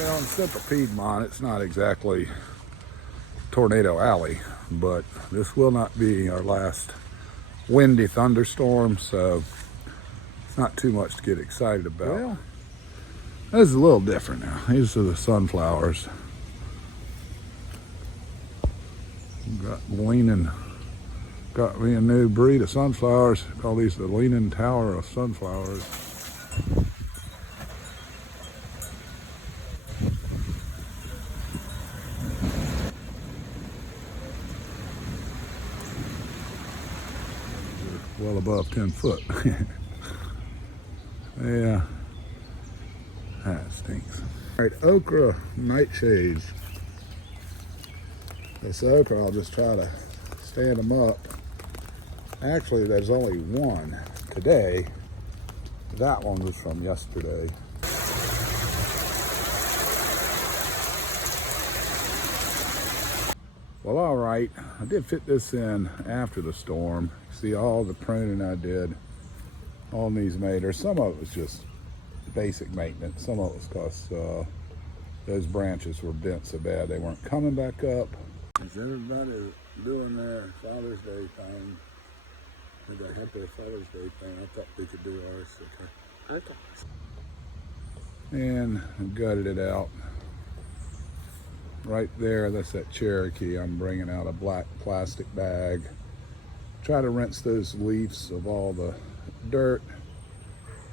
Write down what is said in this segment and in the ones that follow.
Well, in Central Piedmont, it's not exactly Tornado Alley, but this will not be our last windy thunderstorm, so it's not too much to get excited about. Well, this is a little different now. These are the sunflowers. Got me a new breed of sunflowers. Call these the Leaning Tower of sunflowers. Well above 10 foot. Yeah, that stinks. All right, okra nightshades. This okra, I'll just try to stand them up. Actually, there's only one today. That one was from yesterday. Well, all right, I did fit this in after the storm. See all the pruning I did on these maters. Some of it was just basic maintenance. Some of it was because those branches were bent so bad they weren't coming back up. Is everybody doing their Father's Day thing? Did they have their Father's Day thing? I thought we could do ours. Okay. And I gutted it out. Right there, that's that Cherokee. I'm bringing out a black plastic bag. Try to rinse those leaves of all the dirt,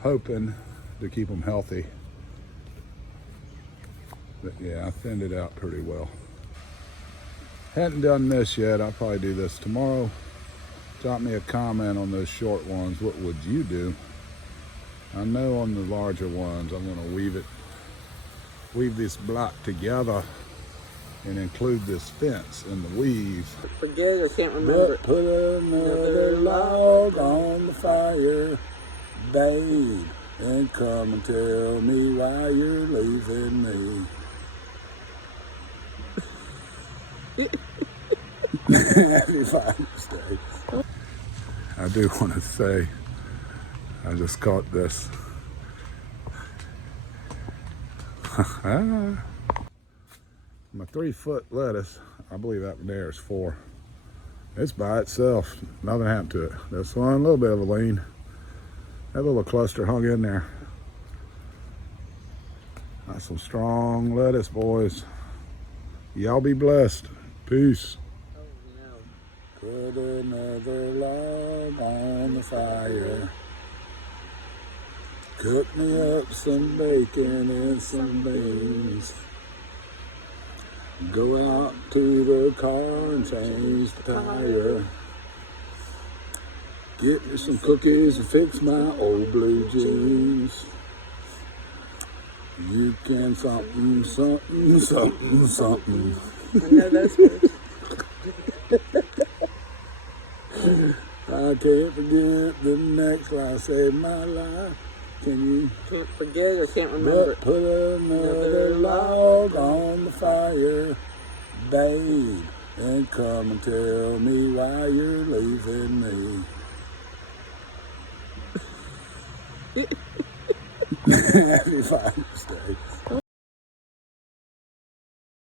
hoping to keep them healthy. But yeah, I thinned it out pretty well. Hadn't done this yet. I'll probably do this tomorrow. Drop me a comment on those short ones. What would you do? I know on the larger ones, I'm gonna weave this block together and include this fence in the weave. Forget it, I can't remember. But put another log on the fire, babe, and come and tell me why you're leaving me. Happy Father's Day. I do want to say, I just caught this. My 3-foot lettuce, I believe that one there is 4. It's by itself, nothing happened to it. This one, a little bit of a lean. That little cluster hung in there. That's some strong lettuce, boys. Y'all be blessed. Peace. Put another log on the fire. Cook me up some bacon and some beans. Go out to the car and change the tire. Get me some cookies and fix my old blue jeans. You can something, something, something, something. I know that's good. I can't forget the next line saved my life. Can you? Can't forget it, I can't remember. But put another log on the fire, babe, and come and tell me why you're leaving me. Happy Father's Day.